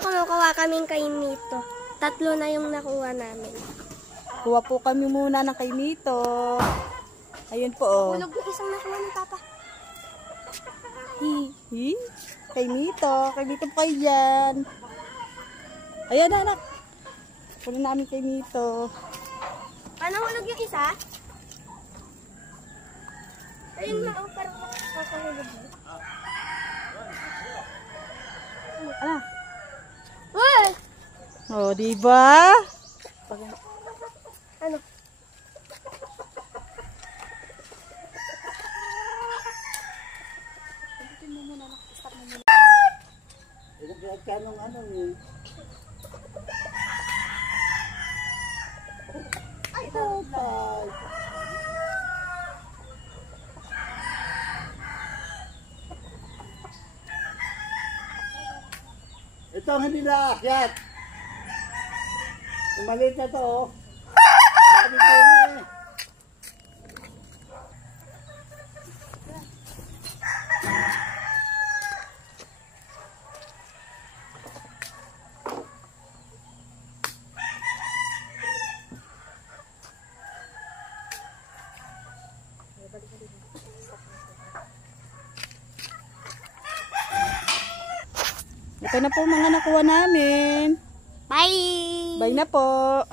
Kumukuha kaming kainito. 3 na yung nakuha namin. Kuha po kami muna ng kainito. Ayun po, oh. Hulog yung isang nakuha ni Papa. Hi. Kainito. Kainito po kayo dyan. Ayan, anak. Kunin namin kainito. Paano hulog yung isa? Ayun na, parang makakahulog mo. Ano? Uy! Oh, diba? Ano? Kanong ano eh. Ay, patay. Ito ang hindi naakyat. Yung maliit na to, oh. Sabi ko na eh. Ito na po mga nakuha namin. Bye! Bye na po.